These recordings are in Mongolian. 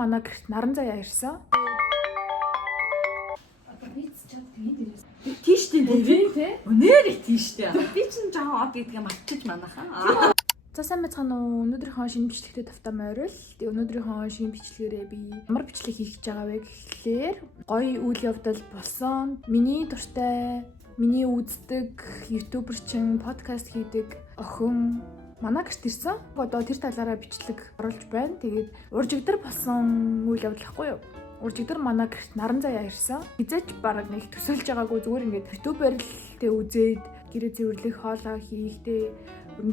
Манай гэрт наран заяа ирсэн. Тийштэй тий. Өнөр их тийштэй. Би чинь жоо од гэдгээ мартчих манайхаа. За сайн байцгаана уу? Өнөөдрийнхөө шинэ бичлэгтэй тавтай морил. Тэгээ өнөөдрийнхөө шинэ бичлэгээрээ би ямар бичлэг хийх гэж байгаа вэ гэхлээр гоё үйл явдал болсон. Миний дуртай, миний үздэг ютуберчин, подкаст хийдэг охин манай гэрт ирсэн. Одоо тэр талаараа бичлэг оруулж байна. Тэгээд уржигдар болсон үйл явдал ахгүй юу? Уржигдар манай гэрт наран заяа ирсэн. Хизээч бараг нэг төсөөлж байгаагүй зүгээр ингээд ютубер л тэ үзээд гэрээ цэвэрлэх, хоолоо хийхдээ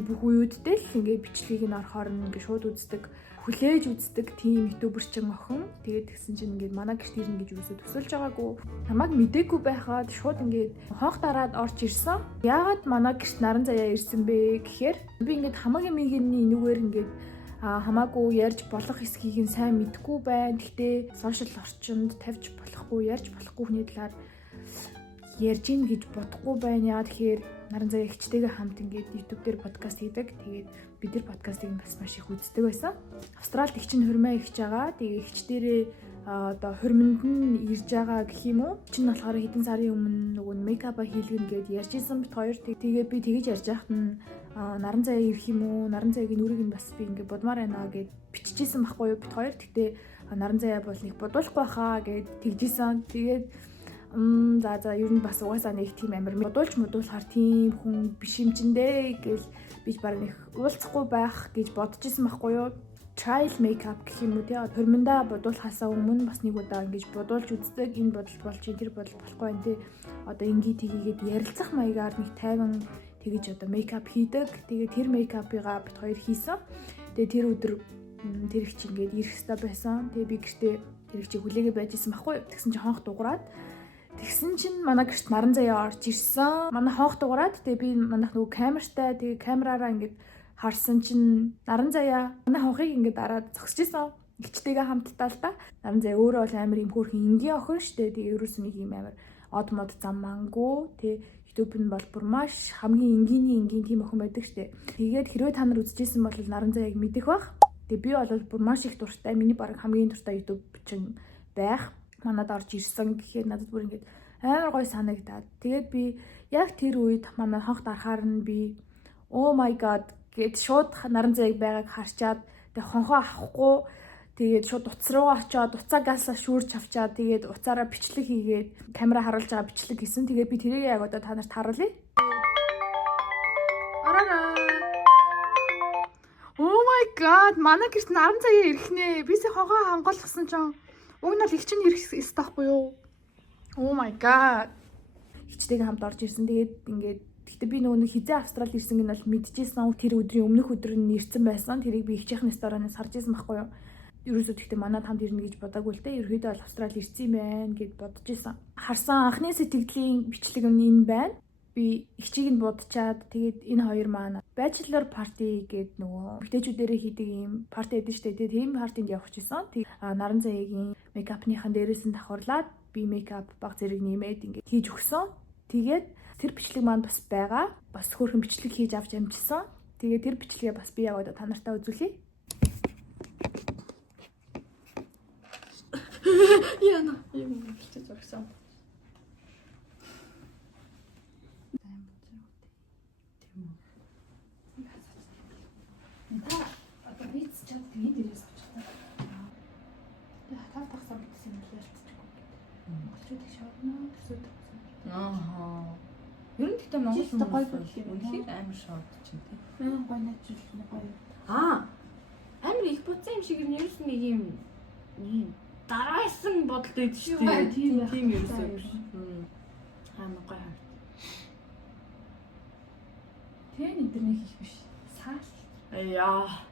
бүх үеүдтэй л ингээд бичлэгийг нь орохоор нь ингээд шууд үздэг, хүлээж үздэг тийм ютуберчин охин. Тэгээд тэгсэн чинь ингээд манай гэрт ирнэ гэж юусоо төсөөлж байгаагүй. Намайг мдээгүй байхад шууд ингээд хонх дараад орж ирсэн. Яагаад манай гэрт наран заяа ирсэн бэ гэхээр би ингээд хамаагийн мигийн энүүгээр ингээд хамаагүй ярьж болох эсхийг нь сайн мэдгүй байна. Гэхдээ сошиал орчинд тавьж болохгүй, ярьж болохгүй хүний талаар ярьж ийн гэж бодохгүй байна. Яа тэгэхээр наран заяа хичтэйгээ хамт ингээд YouTube дээр подкаст хийдэг. Тэгээд бид нар подкастыг бас маш их үздэг байсан. Австралид их чинь хурмаа ихж байгаа. Тэгээд хичдэрээ одоо хурманд нь ирж байгаа гэх юм уу? Чин болохоор хэдэн сарын өмнө нөгөө мейкапа хийлгэн гээд ярьж исэн бит хоёр. Тэгээд би тэгэж ярьж байхад нь наран заяа ирэх юм уу? Наран заяагийн нүрийг нь бас би ингээд бодмаар байна гэд биччихсэн байхгүй юу бит хоёр. Тэгтээ наран заяа бол нэг бодуулахгүй хаа гэд тэгжсэн. Тэгээд за ер нь бас угаасаа нэг тийм амир бодуулахаар тийм хүн биш юм чиндээ гэж би баг нэг уулзахгүй байх гэж бодож исэн байхгүй юу? Trial makeup гэх юм уу тий. Хурмандаа бодуулахаасаа өмнө бас нэг удаа ингэж бодуулж үздэг. Энэ бодол болж тэр бодол болохгүй байна тий. Одоо ингээ тгийгээд ярилцах маягаар нэг тайван тэгэж одоо мейкап хийдэг. Тэгээ тэр мейкапыгаа бит хоёр хийсэн. Тэгээ тэр өдөр тэр их чинь ингээд ирэх хэрэгтэй байсан. Тэгээ би гэртээ тэр их чи хүлээгээ байж исэн байхгүй юу? Тэгсэн чинь хонх дуурайад тэгсэн чинь манай гэрт наран заяа орж ирсэн. Манай хонх дуурайад тэгээ би манайх нөгөө камертай тэгээ камераараа ингээд харсан чинь наран заяа манай хонхыг ингээд дараад зогсож исэн. Гिचтэйгээ хамтдаа л та. Наран заяа өөрөө бол амар юм хөөрхөн энгийн охин штэ. Тэгээ ерөөс нэг юм амар од мод зам мангу тэгээ YouTube нь бол бүр маш хамгийн энгийн тийм охин байдаг штэ. Тэгээд хэрвээ та нар үзчихсэн бол наран заяаг мэдэх бах. Тэгээ би бол бүр маш их дуртай. Миний баг хамгийн дуртай YouTube чинь байх. Манад орж ирсэн гэхээр надад бүр ингээд амар гоё санагдаад. Тэгээд би яг тэр үед манай хонх дарахаар нь би oh my god гэд шууд наран заяаг байгааг харчаад тэг хонхоо авахгүй тэгээд шууд утас руу очиод уцаа гаасаа шүүрч авчаад тэгээд уцаараа бичлэг хийгээд камера харуулж байгаа бичлэг хийсэн. Тэгээд би тэрийг яг одоо та нарт харуулъя. Oh my god манай гэрт наран заяа ирэх нэ. Бисээ хонхоо хангалгасан ч уг нь л их чинь ирэх ёстой байхгүй юу? Oh my god. Хичтэйгээ хамт орж ирсэн. Тэгээд ингээд гэхдээ би нөгөө хизээ Австралид ирсэн гэнэ бол мэдчихсэн. Тэр өдрийн өмнөх өдөр нь ирсэн байсан. Тэрийг би ихчийнхний сторонаас харж ирсэн байхгүй юу? Ерөөсөө тэгтээ манад хамт ирнэ гэж бодоагүй л дээ. Ерөөдөө бол Австралид ирсэн юм байна гэд бодож исэн. Харсан анхны сэтгэлийн бичлэг нь энэ байна. Би ихчийг нь будчаад тэгээд энэ хоёр маань bachelor party гэдэг нөгөө эмэгтэйчүүдээрээ хийдэг юм парти байдаг шүү дээ. Тийм партинд явах гэсэн. Тэг наран заяагийн мейкапныхан дээрээс нь давхарлаад би мейкап баг зэрэг нэмээд ингээд хийж өгсөн. Тэгээд тэр бичлэг маань бас байгаа. Бас хөөрхөн бичлэг хийж авч амжсан. Тэгээд тэр бичлэгээ бас би яг одоо та нартай үзүүлье. Яна юм бичиж өгсөн. Одоо биц чад тийм дээрээс очсон. Яа тав тагсаа битсэн юм ялцчихгүй. Монголчууд их шоорно төсөөд. Ер нь гэхдээ монгол гоё үнэхээр амар шууд чинь тий. Гоё наачилсан гоё. Амар их буцсан юм шиг ерөөс нэг юм дараасан бодолд байдаг шүү дээ. Тийм ерөөсөө биш. Амар гоё харт. Тэ интернет хийх биш. Сааш. Яа.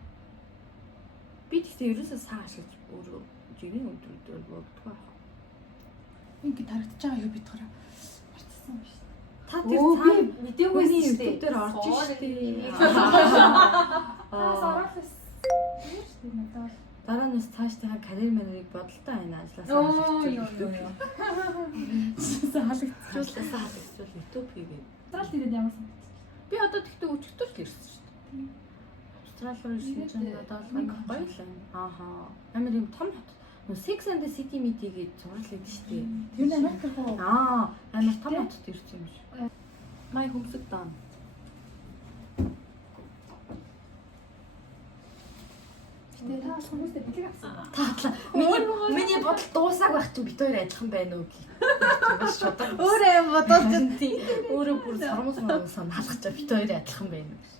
Би тэгтээ ерөөсөө сааш гэж өөрөө жигийн өдрөөр боддгоо. Ингээд харагдаж байгаа юу бид гараа марцсан биш. Та тэр видеогоо YouTube дээр орж штий. Сараас тийм надад дараа нь цаашдаа карьер мэрийг бодолтой байна ажилласаа халагдчихвал YouTube хийгээд. Австралид ирээд ямар санагдчих. Би одоо тэгтээ өчигдөр л ирсэн шүү дээ. Австрали руу ирсэн чинь одоо гоё л байна. Амар юм том хот. Sex and the City мэдээгээд зурлаад шүү дээ. Тэр нь Америк руу. Амар том хотод ирсэн юм шиг. Май хөмсөг даана. Тэгээ та хүмүүстэй бэлэг авсан. Таатлаа. Миний бодол дуусааг байх чинь бит хоёр адилхан байна уу гэх. Биш шудаг. Өөрөө бодож тий. Өөрөө бүр сормос санаалгачаа бит хоёр адилхан байна уу.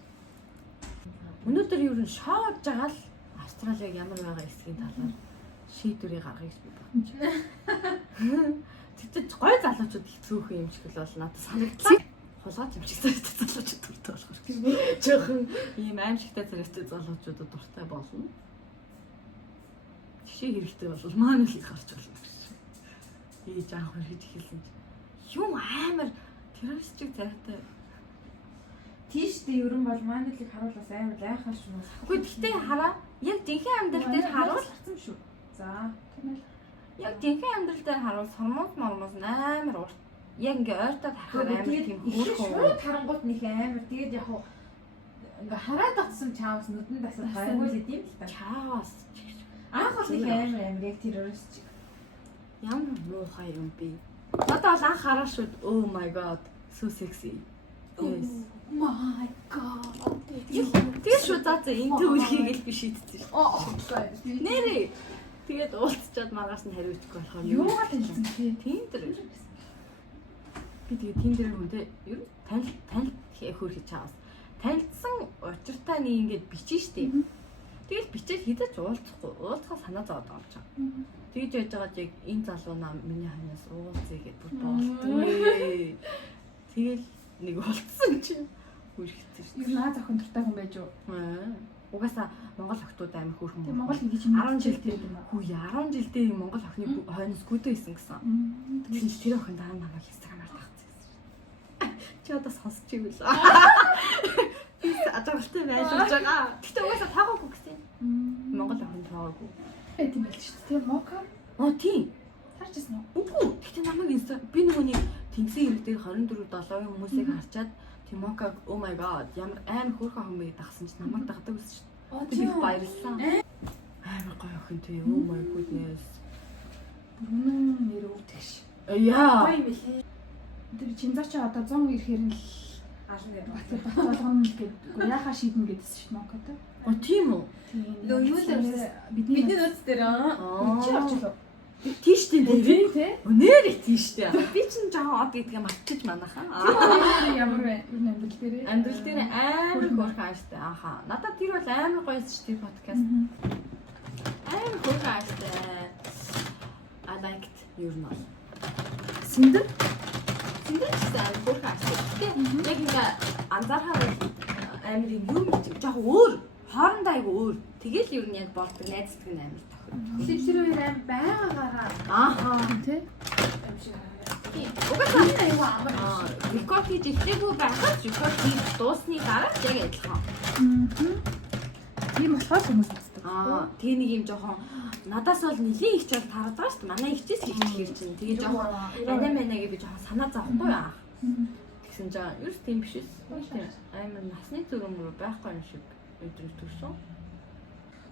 Өнөөдөр юу н шоож байгаа л Австралийн ямар байгаа эсгийн талаар шийдвэрийг гаргая гэж би бодож байна. Тэгтээ гой залуучууд их цөөхөн юм шиг л бол надад санагдлаа. Хулгай юм шиг царайтай залуучууд дуртай болохоор. Жохон ийм аимшигтай царайтай залуучуудад дуртай болно. Жишээ хэрэгтэй бол маань л их гарч болно гэсэн. Ээж аах хийж эхэлсэн чинь юм амар террористчиг царайтай. Тийштэй ерөн бол манайлыг харуулаас амар лайхаар шүү. Үгүй гэхдээ хараа яг жинхэнэ амьдрал дээр харуул харсан шүү. За тийм ээ. яг жинхэнэ амьдрал дээр харуул сормоос амар урт. Яг ингээ ойртоод харахаар амар тийм хөөрхөн. Шууд харангуут нэг амар тэгээд яг ингээ хараад татсан чаавс нүдэн дасаад хайгуул идэм л та. Чаас. Анх бол нэг амар яг террорист. Ямар муухай юм бэ? Надад анх хараа шүү. Oh my god. So sexy. Yes. My god. Тэгээ шүү заа энэ төрхийг л би шийдчихсэн шүү. Нэрээ. Тэгээд уулзчаад маргааш нь хариуцгүй болохоор Юугаар хэлсэн тий? Тийм дэр. Би тэгээ тийм дэр хүнтэй ер нь танил хөөрхий чаас. Танилцсан учиртай нэг ингэж бичэн штэ. Тэгэл бичээд хідэж уулзахгүй. Уулзахаа санаа зовоод байгаа юм чам. Тэгж байж байгаа яг энэ залуу нам миний ханаас уулзъя гэд бүр болтгүй. Тэгэл нэг уулзсан чинь хүрхсэн шүү. Ер нь аа зохион дуртай хүн байж юу? Угаасаа Монгол охтууд амар хөөрхөн. Тэгээ Монгол ингэж 10 жилдээ юм уу? Хүү 10 жилдээ Монгол охины хойноос гүдөө исэн гэсэн. Тэгсэн чи тэр охин дараа намайг Instagram-аар тагцсан. Чи одоо сонсч ивэл. Би ажиглалтай байж байгаа. Гэтэ угаасаа таагүй гэсэн. Монгол охин таагүй. Тийм байл шүү дээ. Мока. Тийм. Харчихсан уу? Үгүй. Гэтэ намайг би нөгөөний тэнцэн ирэл дээр 24-7-ын хүмүүсийг харчаад Тимока oh my god ямар амар хөөрхөн хүн бэ дагсан чи намайг дагдаг гэсэн чинь. Би баярлсан. Амар гоё охин тий. Oh my goodness. Үнэн нэр өвдөгш. Яа. Гоё мэлээ. Тэр чинзаа чи одоо 100 ирэхээр нь бат болгоно л гэдэг. Яхаа шийднэ гэдсэн шүү дээ Мокад. Тийм үү? Юу л бидний нөөц дээр чи орчлоо. Тийштэй тийм тий. Өнөөр тийштэй. Би чинь жаа од гэдгээ мартчих манайхаа. Ямар вэ? Юу амьдрал дээр? Амьдрал дээр амар хөөрхөн ааштай. Ааха. Надад тэр бол амар гоё шүү дээ подкаст. Амар хөөрхөн ааштай. I liked your name. Синдэр? Синдэр гэсэн хөөрхөн ааштай. Тэг яг ингээ анзаархаар амар юм жоох өөр. Хоорондоо айгу өөр. Тэгэл ер нь яг болдог найздаг нь амар тохиол. Липсэр үер аим байгаагаараа. Ааха. Тий. Угаасаа аюу амар. Рекорд хийж эхлэхгүй байхад рекорд хийж дуусны дараа яг адилхан. Тийм болохоор хүмүүс үздэг. Тэгээ нэг юм жоохон надаас бол нэлийн ихч бол тараад байгаа шүү дээ. Манай ихчээс хийх чинь. Тэгээ жоохон анаа гэж би жоохон санаа зовхгүй аа. Тэгсэн чинь ерөөс тийм биш ээ. Амар насны зүрмөр байхгүй юм шиг өдрөж төрсөн.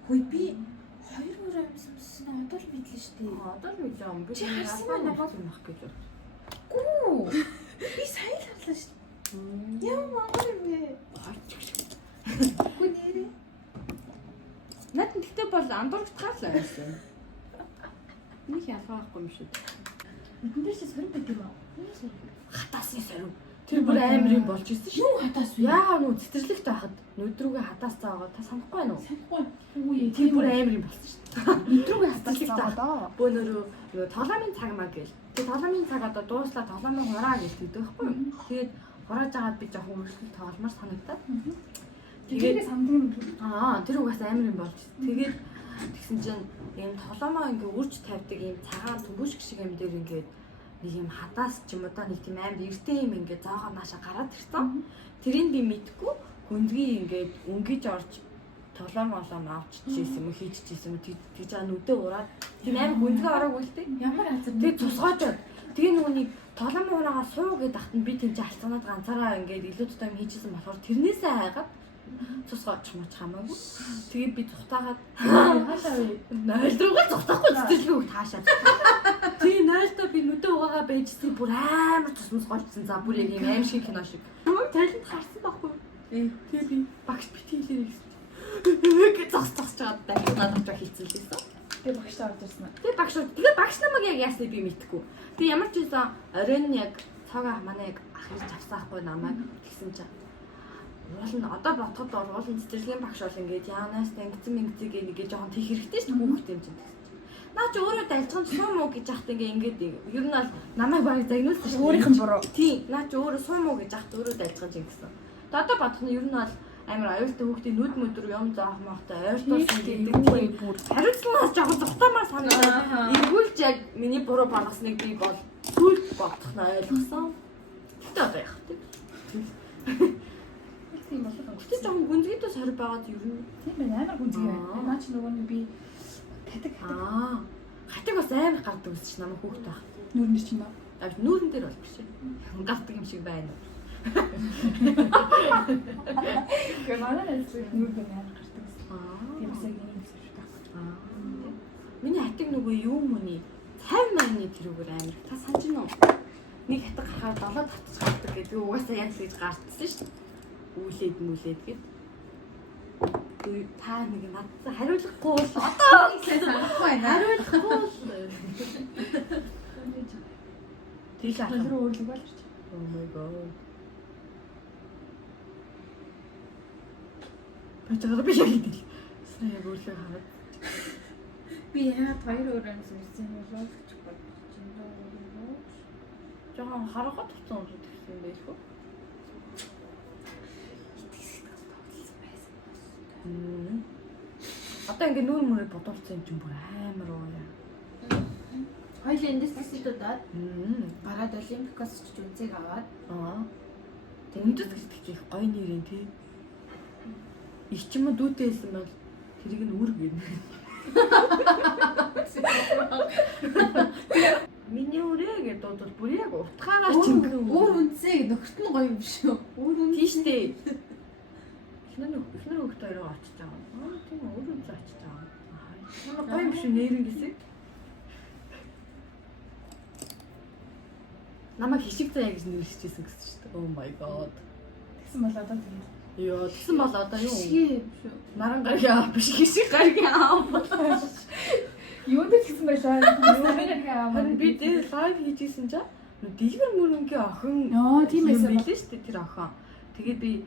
Хөөе би 2 мөр амьссан одоо л мэдлээ шүү дээ. Одоо л мэдээ юм. Би харсан байна гол юм ах гэж бод. Гүү. Би сайн л харлаа шүү дээ. Яа маа юм бэ? Гүү нэрээ. Наад тэгтээ бол андуургатгаар л байсан. Нэг ялгаа байхгүй юм шүү дээ. Эдгээр чи сорин байт юм аа. Хатаасны сорин. Тэр бүр амар юм болж ирсэн шүү. Юу хатаас вэ? Яагаад нүү цэцэрлэгт байхад өдрүүгээ хатаас цаагаа та санахгүй байна уу? Санахгүй. Үгүй Тэр бүр амар юм болсон шүү. өдрүүгээ хатаас цаагаа. Бөөнөрөө тоглоомын цаг маа гээл. Тэгээ тоглоомын цаг одоо дууслаа тоглоомын хураа гээл гэдэг байхгүй юу? Тэгээд хурааж агаад би жоохон өөрчлөлт тогломоор санагдаад. Тэгээд самдан тэр угаасаа амар юм болж. Тэгээд тэгсэн чинь юм тоглоомоо ингээ үрж тавьдаг юм цагаан түбүшг шиг юм дээр ингээд нэг юм хадаас ч юм уу да нэг тийм амар эртээ юм ингээ зоогоо нааша гараад ирсэн. Тэрийг би мэдгүй гүндгий ингээд өнгөж орж тоглоом авчижсэн юм уу хийчихсэн юм тэгж аа нүдээ ураад тийм амар гүндгээ ороогүй л дээ. ямар азар Тэгээд тусгаажаад тэгээ нүунийг тоглоомын ураагаа суу гэдээ ахтан би тийч алцганаад ганцаараа ингээд илүү тутам хийчихсэн болохоор тэрнээсээ хайгаад Цус гоч мач хамаагүй. Тэгээд би цухтаагаад Хаашаа вэ? 0 руугаа цухтахгүй цэцэлгүй хөт хаашаа. Тэгээ 0-та би нүдэ угаагаа байжсэн бүр амар цусмас голцсон. За бүр яг юм аим шиг кино шиг. Тайланд харсан байхгүй. Тэгээ би багш битгийлээ гэсэн. Гэж зогсож байгаа дахиад надад ч хийцэн лээсэн. Тэгээ багштай орж ирсэн аа. Тэгээ багш намайг яг яасныг би мэдэхгүй. Тэгээ ямар ч байсан оройн яг цаага манай яг ах ирж авсаахгүй намайг тэгсэн чинь уулын одоо ботход уулын цэцэрлэгийн багш бол ингээд яанаас тэнгицэн мэнгцэг нэг жоохон тийх хэрэгтэй шүү дээ хүүхдээ юм чинь тэгсэн чинь. Наа чи өөрөө дайлцсан сум уу гэж яхад ингээд ер нь бол намайг баг загнуулсан шүү. Өөрийнх нь буруу. Тийм наа чи өөрөө сум уу гэж яхад өөрөө дайлцсан чинь гэсэн. Тэгээ одоо бодох нь ер нь бол амар аюултай хүүхдийн нүд мөдөр юм заах махтай ойртуулсан гэдэг нь бүр хариуцлагаас жоохон зогтоомаар санагдаад эргүүлж яг миний буруу болгосныг би бол сүлд бодох нь ойлгосон. Тэгтээ одоо яах вэ? Тийм болов. Тэгтээ жоохон гүнзгийтэй сорив байгаад ер нь Тийм байна амар гүнзгий байна. Наа чи нөгөө нь би хатаг хатаг бас амар гардаг ус чи намайг хүүхд байх. нүүрнэр чинь нөө. Нүүрэн дээр бол биш. Гардаг юм шиг байна. Гэхдээ манай нэслэг нүүрнэр амар гардаг ус. Тийм бас яг юм шиг байна. Миний хатаг нөгөө юу мөний 50 маны тэрүүгээр амар. Та санаж гинэ үү? Нэг хатаг гарахаар 7 татчих гардаг гэдэг угаасаа яг тэгж гардсан шүү дээ. Үүлээд мүлээд гэд. Та нэг надад хариулахгүй бол одоо санахгүй байна. хариулахгүй бол тийш ахаа. Өндөр өөрлөг болчих. Oh my god. Бачаар би яг идэл. Сая яг өөрлөг хараад. Би яагаад хоёр өрөөнд зүйлсэн болов гэж бодож байна. Жохон харахад туцсан юм гэсэн байх уу? Одоо ингээ нүүр мөрөд бодуулсан юм чинь бүр амар уу яа. Хоёул эндээс тасдаад гараад олимпикоос ч үнцэг аваад Үндэс гэж их гоё нэр юм тий. Их ч юм уу дүүтэйсэн бол тэрийг нь үр гэнэ. Миний үрээ гэдэг дууд бүр яг утгаараа ч юм. өөр үнцэг нөхөрт нь гоё юм шүү. Өөр үнцэг Тийштэй. Эхнэр хөхт хоёроо очиж байгаа. Тийм өөр үнцэг очиж байгаа. Манай гоё юм шүү нэрэн гэсэн. Намайг хишиг заяа гэж нэрлэжсэн гэсэн шүү дээ. Oh my god. гэсэн бол одоо тэгээд Йоо, тэгсэн бол одоо юу? шиг шүү. Нарангарьяа биш хишиг гарьяа. Юу гэсэн байлаа? Харин би дээр лайв хийжсэн чинь дэлгэр мөрөнгийн охин тийм байсан билээ шүү дээ тэр охин. Тэгээд би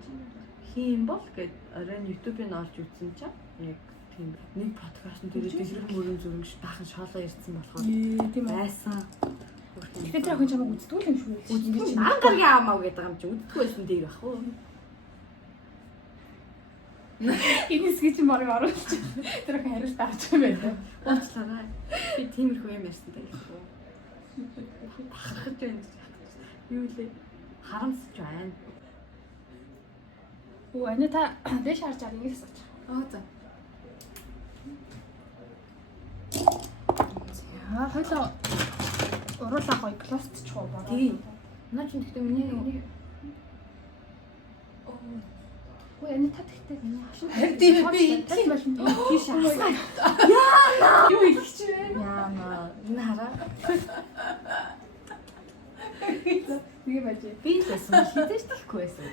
хийм бол гэд оройн YouTube-ыг олж үзсэн чинь яг тийм нэг подкаст нь дээр дэлгэр мөрөн зүрхш бахан шоолоо ирсэн болохоор тийм байсан. Тэгэхээр тэр охин чамайг үздэг юм шүү. Үздэг чинь ангарьяа амаа гэдэг юм чинь үздэг байсан дээр бах уу? Инээс гэж марыг оруулж тэр охин хариулт авч юм байна. Уучлаарай. Би тиймэрхүү юм ярьсан даа гэх үү. Бахархаж байна. Юу лээ? Харамсаж байна. Оо ани та дэш харж байгаа ингэж сууч. За. Яа, хойлоо уруулаа гоё клост чуу байгаа. Тийм. Наа чи тэгтээ миний Ой ани та тэгтээ миний хашин. Тийм би тийм болно. Тийш хасаа. яана. Юу их чи вэ? Яана. Энэ хараа. Тэгээ байж. Би байсан хизээч тэхгүй байсан.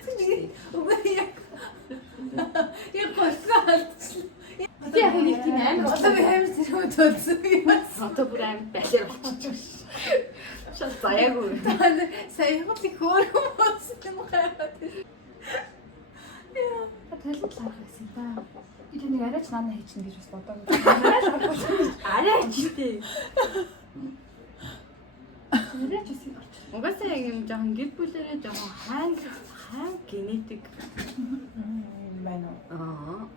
Яг голсоо алдчихлаа. Би яг нэг тийм амар Одоо би амар зэрэг төлсөн юм. Одоо бүр амар байлаар болчихсон. Шал заяагүй. Саяхан би хөөрхөн болсон юм хайгаад. Та талент ларах гэсэн та. Би тэнийг арайч наана хийчихнэ гэж бас бодоод. Арайч тий. Арайч бас юм орч. Угаасаа яг юм жоохон гэр бүлэрээ жоохон хайн генетик байна уу? аа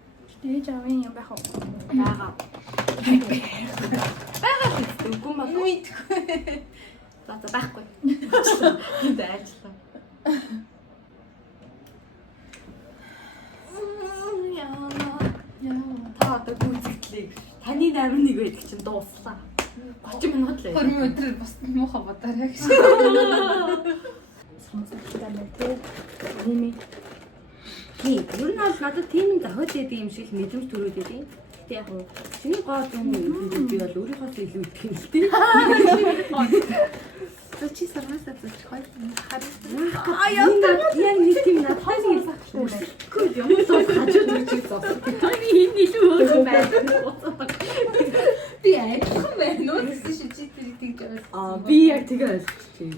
Дээж авын юм байх уу? байгаа. Байгаа гэдэг үгүй маа. Үйдэхгүй. За байхгүй. Энд ажиллаа. Яа. Та одоо гүйцэгдлээ. Таны 81 байдаг чинь дууслаа. 30 минут л. 20 өдөр бас муухай бодоорой гэж. Сонсогчтой байна тий. Ними. Тийм. Ер нь бол надад тийм зохиол байдаг юм шиг мэдрэмж төрөөд байдаг. Гэтэ яг нь чиний гоо юм би бол өөрийнхоос илүү их юм л тийм. Чи сармасаа зөчхой. Яг нэг тийм надад хойно хэлэхгүй юм уу хажууд үчиг зовсон. Таны энэ илүү өөр байна. Би айхгүй байна. Нөөцсөн ши чи тэр тэгж байгаа. Би яг тэгээ ойлгочихъя.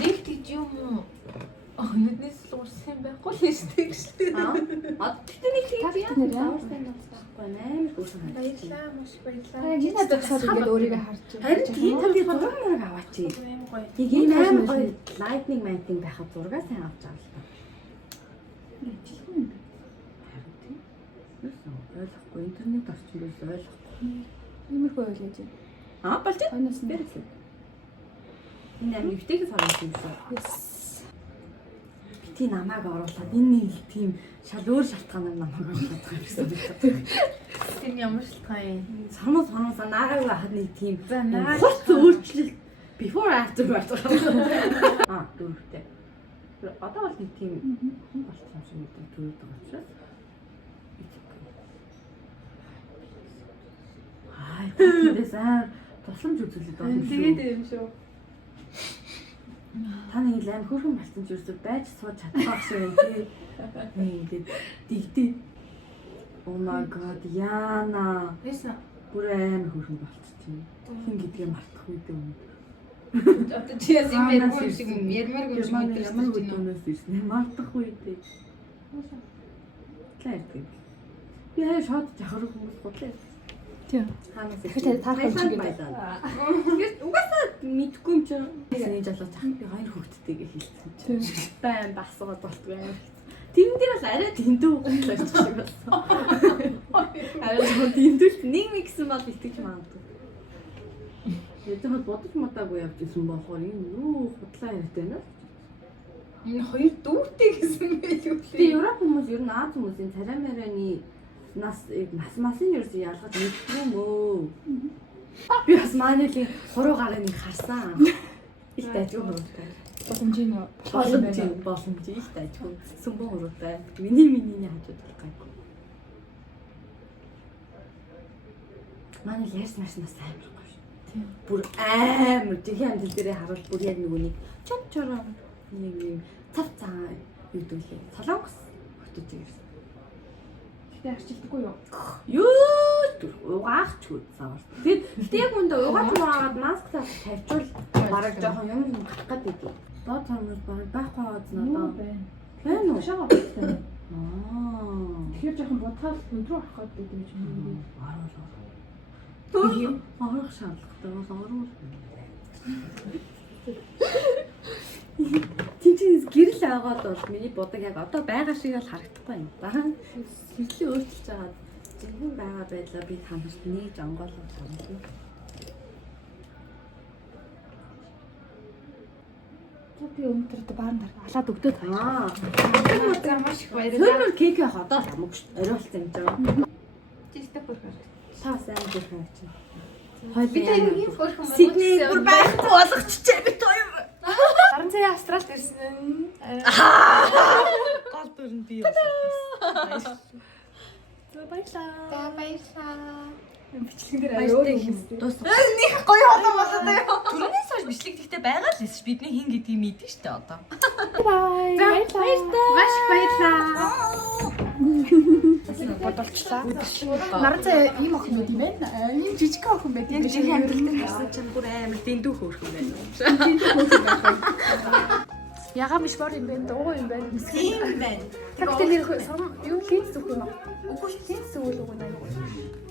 Нэг тэгж юм уу? Өнөөднээс л уурсан байхгүй л шүү дээ гэж. Тэгтээ нэг тийм Тактик нэр яа? байхгүй нээр гүйсэн байна. Баярлаа, маш баярлаа. Чи надад тасаад ингээд өөрийгөө харж байна. Харин тийм таны зураг мөрөг аваач. Ийм гоё. Нэг ийм амар гоё лайтнинг майтинг байхад зургаа сайн авч байгаа л та. Ойлгохгүй интернет орчин биш ойлгохгүй. Иймэрхүү ойлж байна. Болж байна. Хойноос нь Бэрхлээ. Энэ амиг өвтэйгээс харагдсан юм шиг. Би тийм намааг оруулаад энэ нэг тийм шал өөр шалтгаанаар намааг оруулаад байгаа гэсэн үг байна. Тэр ямар шалтгаан юм? Санаа наагаад байхад нэг тийм За наагаад хурц өөрчлөлт before after байна. Дөрөвтэй. Одоо бол нэг тийм болсон юм шиг мэдээ төрөд байгаа учраас. Тэгээсээ тусламж үзүүлээд байна. Тэгээд юм шүү. Та нэг л аим хөрхөн болсон ч юусоо байж сууж чадах шиг юм тий. Ингээд дигдээ. Oh my god, Яна. Ясна. Бүр аим хөрхөн болчихсон. Хин гэдгээ мартахгүй дээ. Одоо чи яс юм ярмаар шиг ярмааргүй шиг Ямар мэдэрсэн. хөдөлгөөнөөс ирсэн. Мартахгүй дээ. Тайлбар. Би хаяа шууд жахрах хүмүүс готлаа. Тийм. Хаанаас Тэгэхээр таарах юм шиг байлаа. Тэгээд угаасаа мэдгүй юм чинь. Нэг жолоо зах би хоёр хүүхэдтэй гэж хэлсэн чинь. Байн басгаад болтгүй. Тэн дээр л арай дэндүү готлаач шиг болсон. Арай дэндүүт нэг миксэн бол итгэж магадгүй. Ятаг бодож матаагүй явж исэн болохоор энэ юу худлаа ярьтай нэ. Энэ хоёр дүүртэй гэсэн байх үү? Би Европ хүмүүс ер нь Аз хүмүүсийн царай мараны нас масын ерөөсөө ялгаж мэдгүй юм өө. Би бас Манилийн 3 гарын нэг харсан. Их дайжгүй хуруутай. Боломжийн Боломж их дайжгүй. Сүмбэн хуруутай. Миний хажууд бол гайгүй. Манил ярьсан машинаас амар гоё шүү. Тийм. Бүр амар тийм амтал дээрээ харуул бүр яг нөгөөний чороо нэг юм цав цаа юудүүлээ. Солонгос хөтөж ирсэн. Тэгтээ арчилдаггүй юу? Юу угаагч үзсэн. Тэгээд яг үндэ угаагаад маск тавьчвал бараг жоохон юм гарах гэдэг. Доод цаанаас бараг байхгүй байгаа надаа. Байна уу? Шагаа байна. Тэгэхээр Тэгэхээр жоохон бодхоор өндрөө авах гэдэг юм чинь. Орох шаардлагатай бас орох. Тинчээс гэрэл аваад бол миний бодог яг одоо байгаа шиг л харагдахгүй юм. Дараа нь хэвлээ өөрчилж байгаа зөвхөн байгаа байдлаа би танарт нэг онгоолгож санагдав. Би өнөөдөр баарын дараа алаад өгдөөд Аа. За маш их баярлалаа. Тэр кек одоо л амгш оройлцсон юм жаа. Чистэй бүрхэр. Та сайн бүрхэн чинь. Би тэр юм бүрхэн байна. Сидней бүр байхгүй болгочихжээ бит хоёр. Харин цаа Австралид ирсэн нь. Гол дүрэн би болоо. За баярлаа. бичлэг дээр Баяртай юм. Дуусна. Нэг гоё болоод байна. Түрүүнээс хойш бичлэг гэхдээ байгаа л эсэж бидний хин гэдгийг мэдэн штэ одоо. бай. Баярлалаа. Маш их баярлалаа. Бодолчлаа. Наранцаа ийм охинууд юм байна. Ийм жижиг охин байдаг. Яг жинхэнэ амьдрал дээр харсан чинь бүр амар дэндүү хөөрхөн байна. Яга биш бор юм байна. Дуу юм байна. Тийм байна. Тэгтээ нэр юу хийх зүг юм аа? Үгүй хийх зүг үл үгүй наа.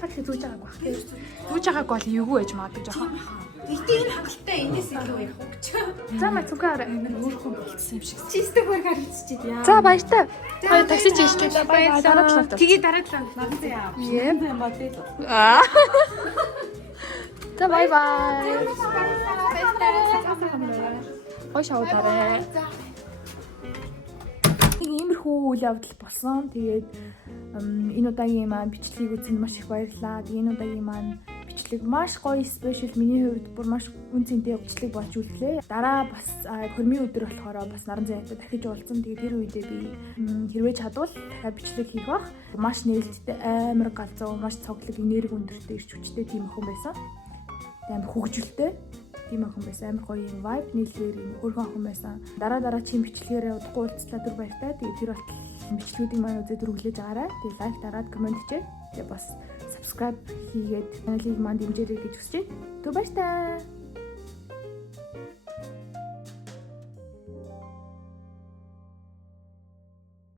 Тэгтээ зүүж байгааг бах. Зүүж байгааг бол эвгүй ээж магадгүй жоохон. Гэтэ энэ хангалттай энэс илүү их хөгч. За маа зүгээр өөрхөн болцсон юм шиг. Чистэй бүр харагдчих чи. За баяртай. Хоёр такси чийлээ. Баярлалаа. Тэгээ дараадлаа. Надад яа. юм бодъё. За бай бай. Баярлалаа. Хой шавдараа. Нэг иймэрхүү үйл явдал болсон. Тэгээд энэ удаагийн маань бичлэгийг үзсэнд маш их баярлалаа. Тэгээд энэ удаагийн маань бичлэг бичлэг маш гоё спешиал миний хувьд бүр маш үн цэнтэй бичлэг болж үлдлээ. Дараа бас хөрмийн өдөр болохоор бас наран зайтай дахиж уулзсан. Тэгээд тэр үедээ би хэрвээ чадвал дахиад бичлэг хийх бах. Маш нээлттэй амар галзуу, маш цоглог, энерги өндөртэй, ирч хүчтэй тийм охин байсан. Тэгээд хөгжилтэй тийм охин байсан. Амар гоё юм vibe нийлгээр юм хөргөн охин байсан. Дараа чинь бичлэгээр удахгүй уулзлаа түр баяртай. Тэгээд тэр болтол бичлэгүүдийг маань үзээд үргэлжлэж агаарай. Тэгээд лайк дараад комент хийжээ. Тэгээд бас subscribe хийгээд каналыг маань дэмжээрэй гэж хүсэж байна. Түр баяртай.